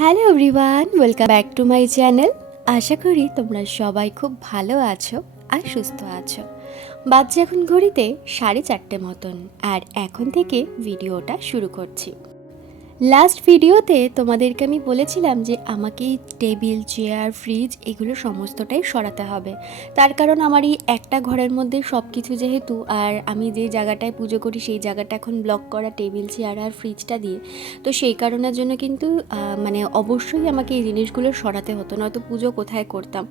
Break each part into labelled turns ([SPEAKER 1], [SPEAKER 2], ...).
[SPEAKER 1] Hello everyone welcome back to my channel আশা করি তোমরা সবাই খুব ভালো আছো আর সুস্থ আছো। বাচ্চা এখন ঘড়িতে সাড়ে চারটে মতন, আর এখন থেকে ভিডিওটা শুরু করছি। লাস্ট ভিডিওতে তোমাদেরকে আমি বলেছিলাম যে আমাকে টেবিল, চেয়ার ফ্রিজ এগুলো সমস্তটাই সরাতে হবে। তার কারণ আমার এই একটা ঘরের মধ্যে সব কিছু যেহেতু, আর আমি যে জায়গাটায় পুজো করি সেই জায়গাটা এখন ব্লক করা টেবিল, চেয়ার আর ফ্রিজটা দিয়ে। তো সেই কারণের জন্য কিন্তু মানে অবশ্যই আমাকে এই জিনিসগুলো সরাতে হতো, নয়তো পুজো কোথায় করতাম।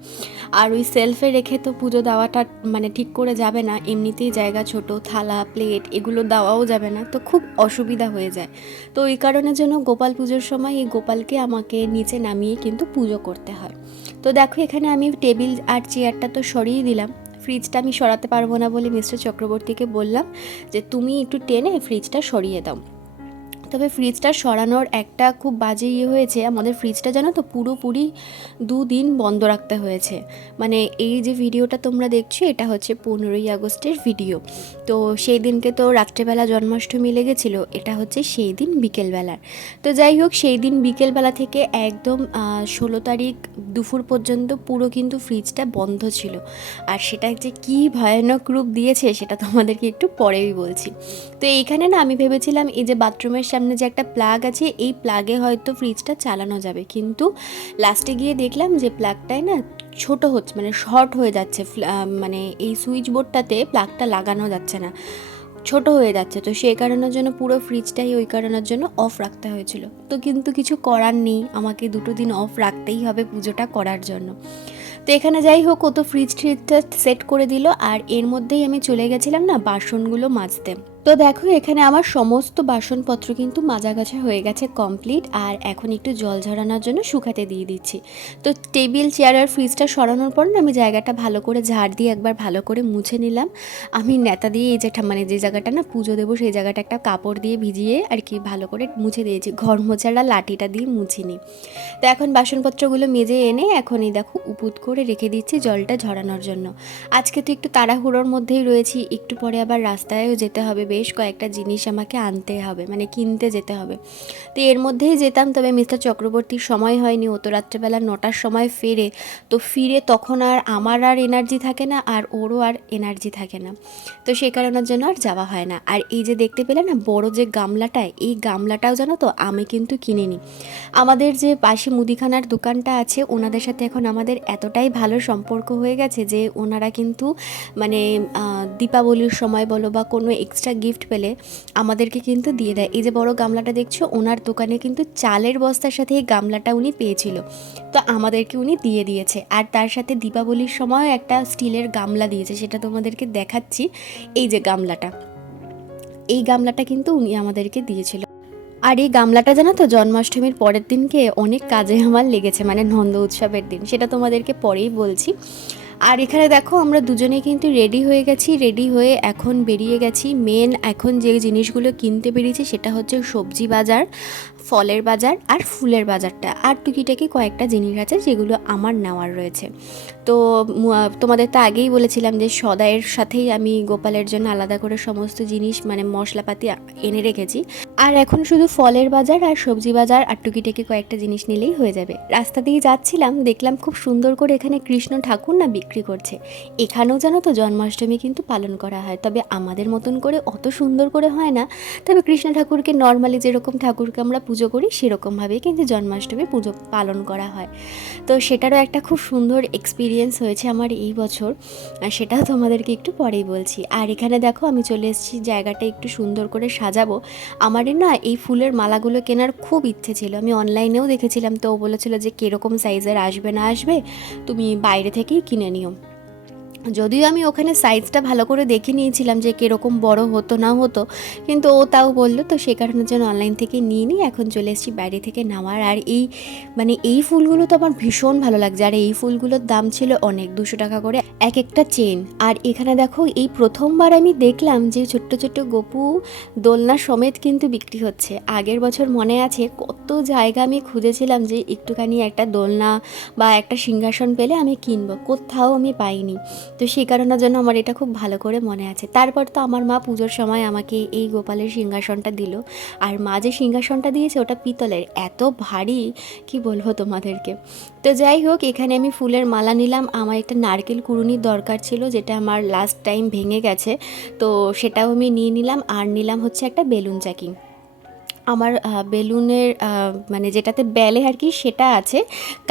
[SPEAKER 1] আর ওই সেলফে রেখে তো পুজো দেওয়াটা মানে ঠিক করে যাবে না। এমনিতেই জায়গা ছোট, থালা প্লেট এগুলো দেওয়াও যাবে না, তো খুব অসুবিধা হয়ে যায়। তো ওই কারণের জন্য গোপাল পুজোর সময় এই গোপালকে আমাকে নিচে নামিয়ে কিন্তু পুজো করতে হয়। তো দেখো, এখানে আমি টেবিল আর চেয়ারটা তো সরিয়ে দিলাম। ফ্রিজটা আমি সরাতে পারব না বলে মিস্টার চক্রবর্তীকে বললাম যে, তুমি একটু টেনে ফ্রিজটা সরিয়ে দাও। তবে ফ্রিজটা সরানোর একটা খুব বাজে ইয়ে হয়েছে। আমাদের ফ্রিজটা জানো তো পুরোপুরি দুদিন বন্ধ রাখতে হয়েছে। মানে এই যে ভিডিওটা তোমরা দেখছ, এটা হচ্ছে পনেরোই আগস্টের ভিডিও তো সেই দিনকে তো রাত্রেবেলা জন্মাষ্টমী লেগেছিল, এটা হচ্ছে সেই দিন বিকেলবেলার। তো যাই হোক, সেই দিন বিকেলবেলা থেকে একদম ষোলো তারিখ দুপুর পর্যন্ত পুরো কিন্তু ফ্রিজটা বন্ধ ছিল। আর সেটা যে কী ভয়ানক রূপ দিয়েছে, সেটা তোমাদেরকে একটু পরেই বলছি। তো এইখানে না আমি ভেবেছিলাম, এই যে বাথরুমের সামনে যে একটা প্লাগ আছে, এই প্লাগে হয়তো ফ্রিজটা চালানো যাবে। কিন্তু লাস্টে গিয়ে দেখলাম যে প্লাগটায় না ছোট হচ্ছে মানে শর্ট হয়ে যাচ্ছে মানে এই সুইচ বোর্ডটাতে প্লাগটা লাগানো যাচ্ছে না। ছোট হয়ে যাচ্ছে, তো সেই কারণের জন্য পুরো ফ্রিজটাই ওই কারণের জন্য অফ রাখতে হয়েছিল। তো কিন্তু কিছু করার নেই, আমাকে দুটো দিন অফ রাখতেই হবে পুজোটা করার জন্য। তো এখানে যাই হোক, ও তো ফ্রিজ ট্রিজটা সেট করে দিল, আর এর মধ্যেই আমি চলে গেছিলাম না বাসনগুলো মাজতে। তো দেখো, এখানে আমার সমস্ত বাসনপত্র কিন্তু মাজা গাছা হয়ে গেছে কমপ্লিট আর এখন একটু জল ঝরানোর জন্য শুকাতে দিয়ে দিচ্ছি। তো টেবিল চেয়ার আর ফ্রিজটা সরানোর পর না আমি জায়গাটা ভালো করে ঝাড় দিয়ে একবার ভালো করে মুছে নিলাম। আমি নেতা দিয়ে এই যে মানে যে জায়গাটা না পুজো দেবো, সেই জায়গাটা একটা কাপড় দিয়ে ভিজিয়ে আর কি ভালো করে মুছে দিয়েছি। ঘর মোছারা লাঠিটা দিয়ে মুছিনি। তো এখন বাসনপত্রগুলো মেজে এনে এখনই দেখো উপুত করে রেখে দিচ্ছি জলটা ঝরানোর জন্য। আজকে তো একটু তাড়াহুড়োর মধ্যেই রয়েছি, একটু পরে আবার রাস্তায়ও যেতে হবে বেশ কয়েকটা জিনিস আমাকে আনতে হবে মানে কিনতে যেতে হবে। তো এর মধ্যেই যেতাম, তবে মিস্টার চক্রবর্তীর সময় হয়নি। ও তো রাত্রেবেলা নটার সময় ফেরে। তো ফিরে তখন আর আমার আর এনার্জি থাকে না, আর ওরও আর এনার্জি থাকে না। তো সেই কারণের জন্য আর যাওয়া হয় না। আর এই যে দেখতে পেলে না, বড় যে গামলাটায় এই গামলাটাও জানো তো আমি কিন্তু কিনিনি। আমাদের যে পাশে মুদিখানার দোকানটা আছে, ওনাদের সাথে এখন আমাদের এতটাই ভালো সম্পর্ক হয়ে গেছে যে ওনারা কিন্তু মানে দীপাবলির সময় বলো বা কোনো এক্সট্রা গিফট পেলে আমাদেরকে কিন্তু দিয়ে দেয়। এই যে বড় গামলাটা দেখছ, ওনার দোকানে কিন্তু চালের বস্তার সাথে এই গামলাটা উনি পেয়েছিল। তো আমাদেরকে উনি দিয়ে দিয়েছে। আর তার সাথে দীপাবলির সময় একটা স্টিলের গামলা দিয়েছে, সেটা তোমাদেরকে দেখাচ্ছি। এই যে গামলাটা। এই গামলাটা কিন্তু উনি আমাদেরকে দিয়েছিল। আর এই গামলাটা জানো তো, জন্মাষ্টমীর পরের দিনকে অনেক কাজে আমার লেগেছে মানে নন্দ উৎসবের দিন। সেটা তোমাদেরকে পরেই বলছি। আর এখানে দেখো আমরা দুজনে কিন্তু রেডি হয়ে গেছি রেডি হয়ে এখন বেরিয়ে গেছি। মেন এখন যে জিনিসগুলো কিনতে বেরিয়েছি সেটা হচ্ছে সবজি বাজার। ফলের বাজার আর ফুলের বাজারটা। আর টুকিটাকি কয়েকটা জিনিস আছে যেগুলো আমার নেওয়ার রয়েছে। তো তোমাদের তো আগেই বলেছিলাম যে সদাইয়ের সাথেই আমি গোপালের জন্য আলাদা করে সমস্ত জিনিস মানে মশলাপাতি এনে রেখেছি। আর এখন শুধু ফলের বাজার আর সবজি বাজার আর টুকিটাকি কয়েকটা জিনিস নিলেই হয়ে যাবে। রাস্তা দিয়ে যাচ্ছিলাম, দেখলাম খুব সুন্দর করে এখানে কৃষ্ণ ঠাকুর না বিক্রি করছে। এখানেও জানো তো জন্মাষ্টমী কিন্তু পালন করা হয়। তবে আমাদের মতন করে অত সুন্দর করে হয় না। তবে কৃষ্ণ ঠাকুরকে নর্মালি যেরকম ঠাকুরকে আমরা পুজো করি সেরকমভাবেই কিন্তু জন্মাষ্টমী পুজো পালন করা হয়। তো সেটারও একটা খুব সুন্দর এক্সপিরিয়েন্স হয়েছে আমার এই বছর। সেটাও তোমাদেরকে একটু পরেই বলছি। আর এখানে দেখো আমি চলে এসেছি, জায়গাটা একটু সুন্দর করে সাজাবো। আমার না এই ফুলের মালাগুলো কেনার খুব ইচ্ছে ছিল। আমি অনলাইনেও দেখেছিলাম, তো ও বলেছিল যে কীরকম সাইজের আসবে না আসবে? তুমি বাইরে থেকেই কিনে নিও। যদিও আমি ওখানে সাইজটা ভালো করে দেখে নিয়েছিলাম যে কীরকম বড় হতো, না হতো, কিন্তু ও তাও বলল, তো সে কারণের জন্য অনলাইন থেকে নিয়ে নিই এখন চলে এসেছি বাইরে থেকে নেওয়ার। আর এই মানে এই ফুলগুলো তো আমার ভীষণ ভালো লাগছে, আর এই ফুলগুলোর দাম ছিল অনেক, দুশো টাকা করে এক একটা চেন আর এখানে দেখো, এই প্রথমবার আমি দেখলাম যে ছোট্ট ছোট্ট গপু দোলনা সমেত কিন্তু বিক্রি হচ্ছে। আগের বছর মনে আছে, কত জায়গা আমি খুঁজেছিলাম যে একটুখানি একটা দোলনা বা একটা সিংহাসন পেলে আমি কিনবো, কোথাও আমি পাইনি। তো সেই কারণের জন্য আমার এটা খুব ভালো করে মনে আছে। তারপর তো আমার মা পুজোর সময় আমাকে এই গোপালের সিংহাসনটা দিল। আর মা যে সিংহাসনটা দিয়েছে ওটা পিতলের, এত ভারী, কি বলব তোমাদেরকে? তো যাই হোক, এখানে আমি ফুলের মালা নিলাম। আমার একটা নারকেল কুড়ুনির দরকার ছিল, যেটা আমার লাস্ট টাইম ভেঙে গেছে। তো সেটাও আমি নিয়ে নিলাম। আর নিলাম হচ্ছে একটা বেলুন জ্যাকিং আমার বেলুনের মানে যেটাতে বেলে আর কি সেটা আছে,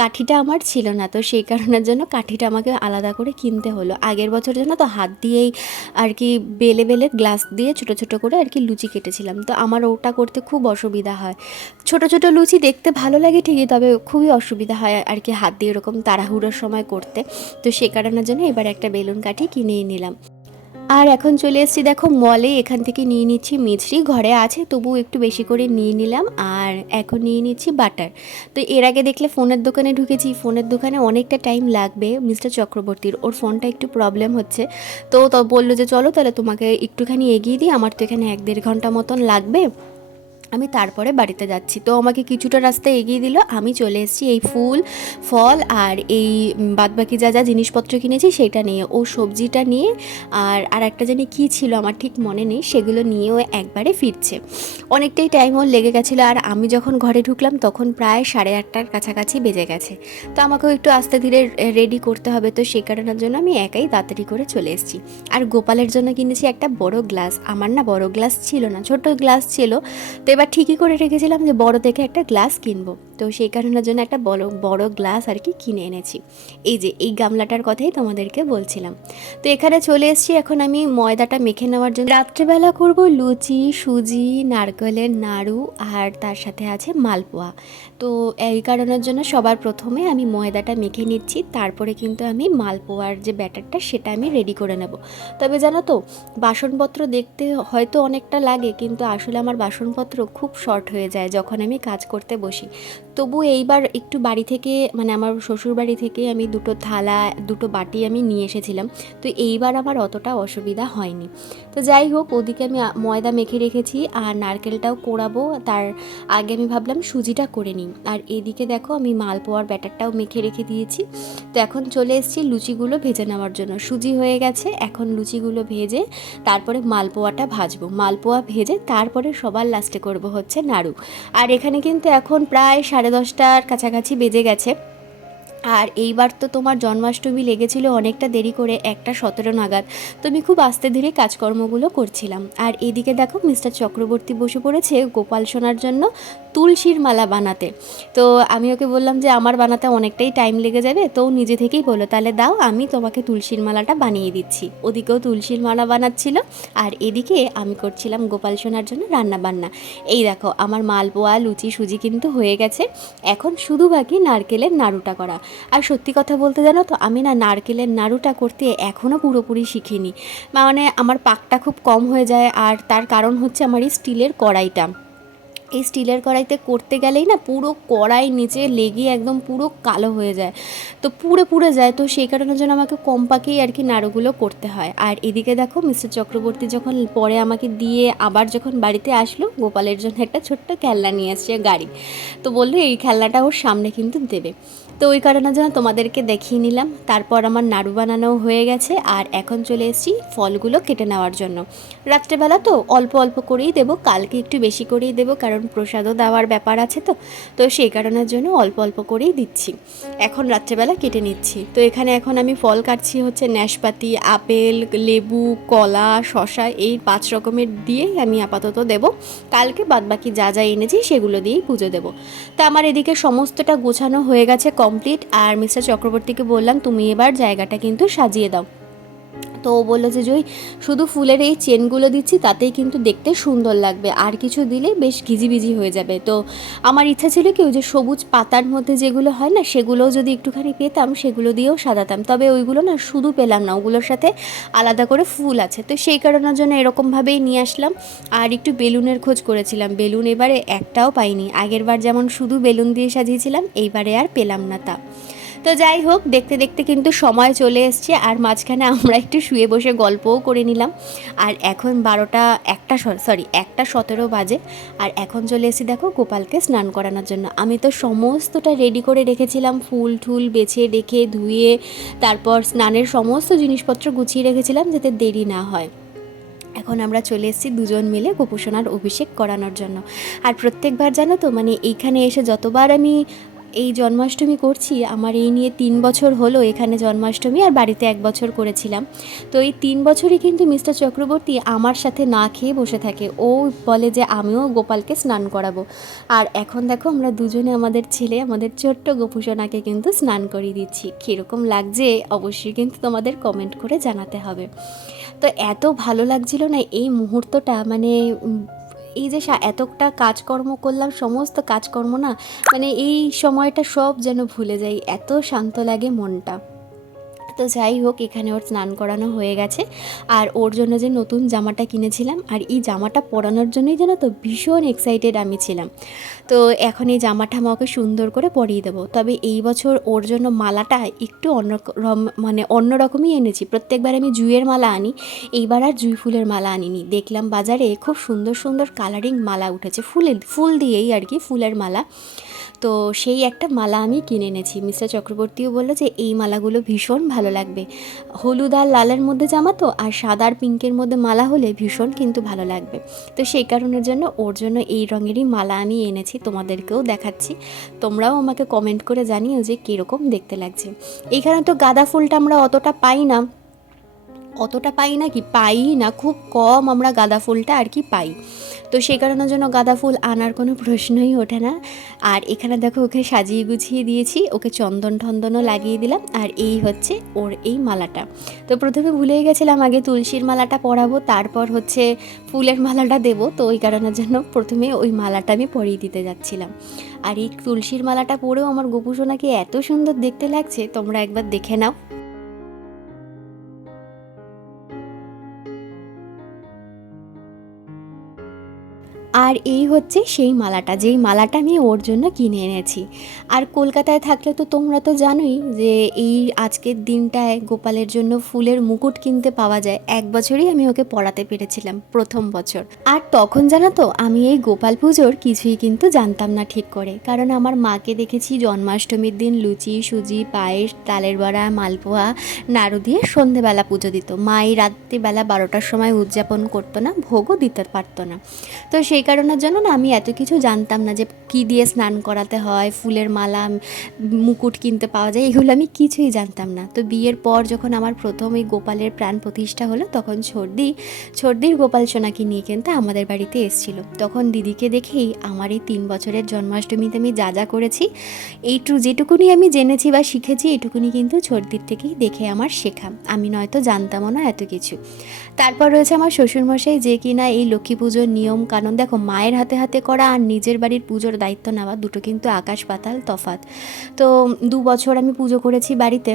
[SPEAKER 1] কাঠিটা আমার ছিল না। তো সেই কারণের জন্য কাঠিটা আমাকে আলাদা করে কিনতে হলো। আগের বছর জন্য তো হাত দিয়েই আর কি বেলে বেলে গ্লাস দিয়ে ছোট ছোট করে আর কি লুচি কেটেছিলাম। তো আমার ওটা করতে খুব অসুবিধা হয়। ছোট ছোট লুচি দেখতে ভালো লাগে ঠিকই, তবে খুবই অসুবিধা হয় আর কি হাত দিয়ে এরকম তাড়াহুড়োর সময় করতে। তো সে কারণের জন্য এবার একটা বেলুন কাঠি কিনেই নিলাম। আর এখন চলে এসেছি, দেখো মলে এখান থেকে নিয়ে নিচ্ছি মিছরি। ঘরে আছে তবু একটু বেশি করে নিয়ে নিলাম। আর এখন নিয়ে নিচ্ছি বাটার তো এর আগে দেখলে ফোনের দোকানে ঢুকেছি। ফোনের দোকানে অনেকটা টাইম লাগবে মিস্টার চক্রবর্তীর। ওর ফোনটা একটু প্রবলেম হচ্ছে। তো বলল যে, চলো তাহলে তোমাকে একটুখানি এগিয়ে দিই। আমার তো এখানে এক দেড় ঘণ্টা মতন লাগবে। আমি তারপরে বাড়িতে যাচ্ছি। তো আমাকে কিছুটা রাস্তা এগিয়ে দিল। আমি চলে এসেছি এই ফুল, ফল আর এই বাদবাকি যা যা জিনিসপত্র কিনেছি সেটা নিয়ে। ও সবজিটা নিয়ে আর আর একটা জানি কী ছিল আমার ঠিক মনে নেই, সেগুলো নিয়েও একবারে ফিরছে। অনেকটাই টাইম ওর লেগে গেছিল আর আমি যখন ঘরে ঢুকলাম তখন প্রায় সাড়ে আটটার কাছাকাছি বেজে গেছে। তো আমাকেও একটু আস্তে ধীরে রেডি করতে হবে। তো সেই কারণের জন্য আমি একাই তাড়াতাড়ি করে চলে এসেছি। আর গোপালের জন্য কিনেছি একটা বড় গ্লাস আমার না বড় গ্লাস ছিল না, ছোট গ্লাস ছিল। তো এবার ঠিকই করে রেখেছিলাম যে বড় থেকে একটা গ্লাস কিনবো। তো সেই কারণের জন্য একটা বড় বড় গ্লাস আর কি কিনে এনেছি। এই যে, এই গামলাটার কথাই তোমাদেরকে বলছিলাম। তো এখানে চলে এসেছি, এখন আমি ময়দাটা মেখে নেওয়ার জন্য। রাত্রেবেলা করব লুচি, সুজি, নারকেলের নাড়ু আর তার সাথে আছে মালপোয়া। তো এই কারণের জন্য সবার প্রথমে আমি ময়দাটা মেখে নিচ্ছি, তারপরে কিন্তু আমি মালপোয়ার যে ব্যাটারটা সেটা আমি রেডি করে নেব। তবে জানো তো, বাসনপত্র দেখতে হয়তো অনেকটা লাগে, কিন্তু আসলে আমার বাসনপত্র খুব শর্ট হয়ে যায় যখন আমি কাজ করতে বসি। তবু এইবার একটু বাড়ি থেকে মানে আমার শ্বশুর বাড়ি থেকে আমি দুটো থালা, দুটো বাটি আমি নিয়ে এসেছিলাম। তো এইবার আমার অতটা অসুবিধা হয়নি। তো যাই হোক, ওদিকে আমি ময়দা মেখে রেখেছি আর নারকেলটাও কোড়াবো। তার আগে আমি ভাবলাম সুজিটা করে নিই। আর এদিকে দেখো আমি মালপোয়ার ব্যাটারটাও মেখে রেখে দিয়েছি। তো এখন চলে এসেছি লুচিগুলো ভেজে নেওয়ার জন্য। সুজি হয়ে গেছে, এখন লুচিগুলো ভেজে তারপরে মালপোয়াটা ভাজবো। মালপোয়া ভেজে তারপরে সবার লাস্টে করব হচ্ছে নাড়ু। আর এখানে কিন্তু এখন প্রায় দশটার কাছাকাছি বেজে গেছে। আর এইবার তো তোমার জন্মাষ্টমী লেগেছিল অনেকটা দেরি করে, একটা সতেরো নাগাদ। তো আমি খুব আস্তে ধীরে কাজকর্মগুলো করছিলাম। আর এদিকে দেখো মিস্টার চক্রবর্তী বসে পড়েছে গোপাল সোনার জন্য। তুলসীর মালা বানাতে। তো আমি ওকে বললাম যে, আমার বানাতে অনেকটাই টাইম লেগে যাবে, তো নিজে থেকেই বলো তাহলে দাও, আমি তোমাকে তুলসীর মালাটা বানিয়ে দিচ্ছি। ওদিকেও তুলসীর মালা বানাচ্ছিল, আর এদিকে আমি করছিলাম গোপাল সোনার জন্য রান্না বান্না। এই দেখো, আমার মালপোয়া লুচি, সুজি কিন্তু হয়ে গেছে। এখন শুধু বাকি নারকেলের নাড়ুটা করা। আর সত্যি কথা বলতে জানো তো, আমি না নারকেলের নাড়ুটা করতে এখনও পুরোপুরি শিখিনি। মানে আমার পাকটা খুব কম হয়ে যায়, আর তার কারণ হচ্ছে আমার এই স্টিলের কড়াইটা। এই স্টিলের কড়াইতে করতে গেলেই না পুরো কড়াই নিচে লেগে একদম পুরো কালো হয়ে যায়। তো পুড়ে পুড়ে যায়, তো সেই কারণের জন্য আমাকে কম পাকেই আর কি নাড়ুগুলো করতে হয়। আর এদিকে দেখো মিস্টার চক্রবর্তী যখন পরে আমাকে দিয়ে আবার যখন বাড়িতে আসলো, গোপালের জন্য একটা ছোট্ট খেলনা নিয়ে আসছে গাড়ি। তো বলল এই খেলনাটা ওর সামনে কিন্তু দেবে। তো ওই কারণে যেন তোমাদেরকে দেখিয়ে নিলাম। তারপর আমার নাড়ু বানানো হয়ে গেছে আর এখন চলে এসেছি ফলগুলো কেটে নেওয়ার জন্য। রাত্রেবেলা তো অল্প অল্প করেই দেবো, কালকে একটু বেশি করেই দেবো কারণ প্রসাদও দেওয়ার ব্যাপার আছে তো তো সেই কারণের জন্য অল্প অল্প করেই দিচ্ছি। এখন রাত্রেবেলা কেটে নিচ্ছি। তো এখানে এখন আমি ফল কাটছি হচ্ছে ন্যাশপাতি আপেল, লেবু, কলা শশা এই পাঁচ রকমের দিয়েই আমি আপাতত দেবো। কালকে বাদবাকি যা যা এনেছি সেগুলো দিয়েই পুজো দেবো। তা আমার এদিকে সমস্তটা গোছানো হয়ে গেছে কমপ্লিট আর মিস্টার চক্রবর্তীকে বললাম তুমি এবার জায়গাটা কিন্তু সাজিয়ে দাও। তো ও বলল যে জয় শুধু ফুলের এই চেনগুলো দিচ্ছি, তাতেই কিন্তু দেখতে সুন্দর লাগবে। আর কিছু দিলে বেশ ঘিজিবিজি হয়ে যাবে। তো আমার ইচ্ছা ছিল কি, ওই যে সবুজ পাতার মধ্যে যেগুলো হয় না, সেগুলোও যদি একটুখানি পেতাম, সেগুলো দিয়েও সাজাতাম। তবে ওইগুলো না শুধু পেলাম না, ওগুলোর সাথে আলাদা করে ফুল আছে। তো সেই কারণের জন্য এরকমভাবেই নিয়ে আসলাম। আর একটু বেলুনের খোঁজ করেছিলাম। বেলুন এবারে একটাও পাইনি। আগেরবার যেমন শুধু বেলুন দিয়ে সাজিয়েছিলাম, এইবারে আর পেলাম না তা। তো যাই হোক, দেখতে দেখতে কিন্তু সময় চলে এসছে আর মাঝখানে আমরা একটু শুয়ে বসে গল্পও করে নিলাম। আর এখন বারোটা একটা সরি একটা সতেরো বাজে আর এখন চলে এসেছি দেখো গোপালকে স্নান করানোর জন্য। আমি তো সমস্তটা রেডি করে রেখেছিলাম, ফুল ঠুল বেছে রেখে ধুয়ে, তারপর স্নানের সমস্ত জিনিসপত্র গুছিয়ে রেখেছিলাম যাতে দেরি না হয়। এখন আমরা চলে এসেছি দুজন মিলে গোপুসোনার অভিষেক করানোর জন্য। আর প্রত্যেকবার জানো তো মানে এইখানে এসে যতবার আমি এই জন্মাষ্টমী করছি, আমার এই নিয়ে তিন বছর হলো এখানে জন্মাষ্টমী আর বাড়িতে এক বছর করেছিলাম। তো এই তিন বছরই কিন্তু মিস্টার চক্রবর্তী আমার সাথে না খেয়ে বসে থাকে। ও বলে যে, আমিও গোপালকে স্নান করাবো। আর এখন দেখো আমরা দুজনে আমাদের ছেলে, আমাদের ছোট্ট গোপুসোনাকে কিন্তু স্নান করিয়ে দিচ্ছি। কীরকম লাগছে অবশ্যই কিন্তু তোমাদের কমেন্ট করে জানাতে হবে। তো এত ভালো লাগছিল না এই মুহূর্তটা মানে এই যে এতটা কাজকর্ম করলাম, সমস্ত কাজকর্ম না মানে এই সময়টা সব যেন ভুলে যাই, এত শান্ত লাগে মনটা। তো যাই হোক, এখানে ওর স্নান করানো হয়ে গেছে। আর ওর জন্য যে নতুন জামাটা কিনেছিলাম, আর এই জামাটা পরানোর জন্যই যেন তো ভীষণ এক্সাইটেড আমি ছিলাম। তো এখন এই জামাটা আমাকে সুন্দর করে পরিয়ে দেবো। তবে এই বছর ওর জন্য মালাটা একটু অন্য মানে অন্য রকমই এনেছি। প্রত্যেকবার আমি জুঁয়ের মালা আনি, এইবার আর জুঁই ফুলের মালা আনিনি। দেখলাম বাজারে খুব সুন্দর সুন্দর কালারিং মালা উঠেছে, ফুলের, ফুল দিয়েই আর কি ফুলের মালা। তো সেই একটা মালা আমি কিনে এনেছি। মিস্টার চক্রবর্তীও বলল যে এই মালাগুলো ভীষণ ভালো লাগবে। হলুদ আর লালের মধ্যে জামা তো, আর সাদা আর পিঙ্কের মধ্যে মালা হলে ভীষণ কিন্তু ভালো লাগবে। তো সেই কারণের জন্য ওর জন্য এই রঙেরই মালা আমি এনেছি, তোমাদেরকেও দেখাচ্ছি। তোমরাও আমাকে কমেন্ট করে জানিও যে কীরকম দেখতে লাগছে। এইখানে তো গাঁদা ফুলটা আমরা অতটা পাই না। অতটা পাই না কি? পাই না। খুব কম আমরা গাঁদা ফুলটা আর কি পাই। তো সেই কারণের জন্য গাঁদা ফুল আনার কোনো প্রশ্নই ওঠে না। আর এখানে দেখো, ওকে সাজিয়ে গুছিয়ে দিয়েছি। ওকে চন্দন টন্দনও লাগিয়ে দিলাম। আর এই হচ্ছে ওর এই মালাটা। তো প্রথমে ভুলেই গেছিলাম আগে তুলসীর মালাটা পরাবো, তারপর হচ্ছে ফুলের মালাটা দেবো। তো ওই কারণের জন্য প্রথমে ওই মালাটা আমি পরিয়ে দিতে যাচ্ছিলাম। আর এই তুলসীর মালাটা পরেও আমার গোপুসোনাকে এত সুন্দর দেখতে লাগছে, তোমরা একবার দেখে নাও। আর এই হচ্ছে সেই মালাটা, যেই মালাটা আমি ওর জন্য কিনে এনেছি। আর কলকাতায় থাকলে তো তোমরা তো জানোই যে এই আজকের দিনটায় গোপালের জন্য ফুলের মুকুট কিনতে পাওয়া যায়। এক বছরই আমি ওকে পড়াতে পেরেছিলাম, প্রথম বছর। আর তখন জানো তো, আমি এই গোপাল পুজোর কিছুই কিন্তু জানতাম না ঠিক করে। কারণ আমার মাকে দেখেছি জন্মাষ্টমীর দিন লুচি, সুজি, পায়েস, তালের বড়া, মালপোয়া, নাড়ু দিয়ে সন্ধেবেলা পুজো দিত। মাই রাত্রিবেলা বারোটার সময় উদযাপন করতো না, ভোগও দিতে পারতো না। তো সেই কারণের জন্য না আমি এত কিছু জানতাম না যে কী দিয়ে স্নান করাতে হয়, ফুলের মালা, মুকুট কিনতে পাওয়া যায়, এগুলো আমি কিছুই জানতাম না। তো বিয়ের পর যখন আমার প্রথম এই গোপালের প্রাণ প্রতিষ্ঠা হলো, তখন ছর্দি, ছর্দির গোপাল সোনাকে নিয়ে কিন্তু আমাদের বাড়িতে এসেছিল। তখন দিদিকে দেখেই আমার এই তিন বছরের জন্মাষ্টমীতে আমি যা যা করেছি এইটু যেটুকুনি আমি জেনেছি বা শিখেছি, এটুকুনি কিন্তু ছর্দির থেকেই দেখে আমার শেখা। আমি নয়তো জানতামও না এত কিছু। তারপর রয়েছে আমার শ্বশুরমশাই যে কিনা এই লক্ষ্মী পুজোর নিয়ম কানুন, দেখো মায়ের হাতে হাতে করা আর নিজের বাড়ির পুজোর দায়িত্ব নেওয়া, দুটো কিন্তু আকাশ পাতাল তফাত তো দু বছর আমি পুজো করেছি বাড়িতে।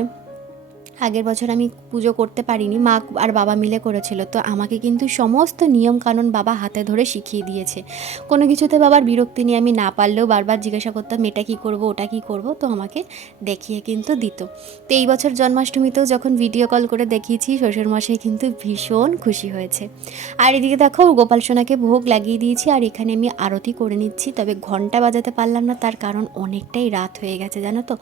[SPEAKER 1] আগের বছর আমি পুজো করতে পারিনি, মা আর বাবা মিলে করেছিল। তো আমাকে কিন্তু সমস্ত নিয়ম কানুন বাবা হাতে ধরে শিখিয়ে দিয়েছে। কোনো কিছুতে বাবার বিরক্তি নিয়ে আমি না পারলেও বারবার জিজ্ঞাসা করতাম, এটা কী করব, ওটা কী করব? তো আমাকে দেখিয়ে কিন্তু দিত। তো এই বছর জন্মাষ্টমীতেও যখন ভিডিও কল করে দেখিয়েছি, শ্বশুরমশাই কিন্তু ভীষণ খুশি হয়েছে। আর এদিকে দেখো, গোপাল সোনাকে ভোগ লাগিয়ে দিয়েছি, আর এখানে আমি আরতি করে নিচ্ছি। তবে ঘণ্টা বাজাতে পারলাম না, তার কারণ অনেকটাই রাত হয়ে গেছে, জানো তো?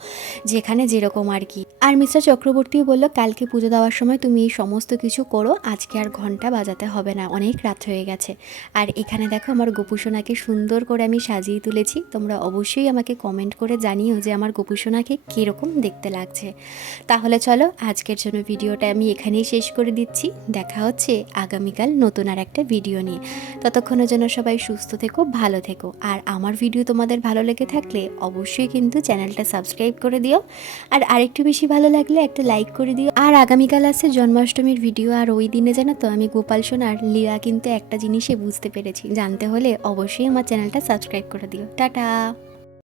[SPEAKER 1] যেখানে যেরকম আর কি। আর মিস্টার চক্রবর্তীও বলল, কালকে পুজো দেওয়ার সময় তুমি এই সমস্ত কিছু করো, আজকে আর ঘণ্টা বাজাতে হবে না, অনেক রাত হয়ে গেছে। আর এখানে দেখো আমার গোপুসোনাকে সুন্দর করে আমি সাজিয়ে তুলেছি, তোমরা অবশ্যই আমাকে কমেন্ট করে জানিও যে আমার গোপুসোনাকে কীরকম দেখতে লাগছে। তাহলে চলো, আজকের জন্য ভিডিওটা আমি এখানেই শেষ করে দিচ্ছি, দেখা হচ্ছে আগামীকাল নতুন আর একটা ভিডিও নিয়ে। ততক্ষণের জন্য সবাই সুস্থ থেকো, ভালো থেকো, আর আমার ভিডিও তোমাদের ভালো লেগে থাকলে অবশ্যই কিন্তু চ্যানেলটা সাবস্ক্রাইব করে দিও। আর আরেকটু বেশি ভালো লাগলে একটা লাইক করে দিও। আর আগামীকাল আছে জন্মাষ্টমীর ভিডিও আর ওই দিনে জানো তো আমি গোপাল সোনার লীলা কিন্তু একটা জিনিসে বুঝতে পেরেছি। জানতে হলে অবশ্যই আমার চ্যানেলটা সাবস্ক্রাইব করে দিও। টাটা!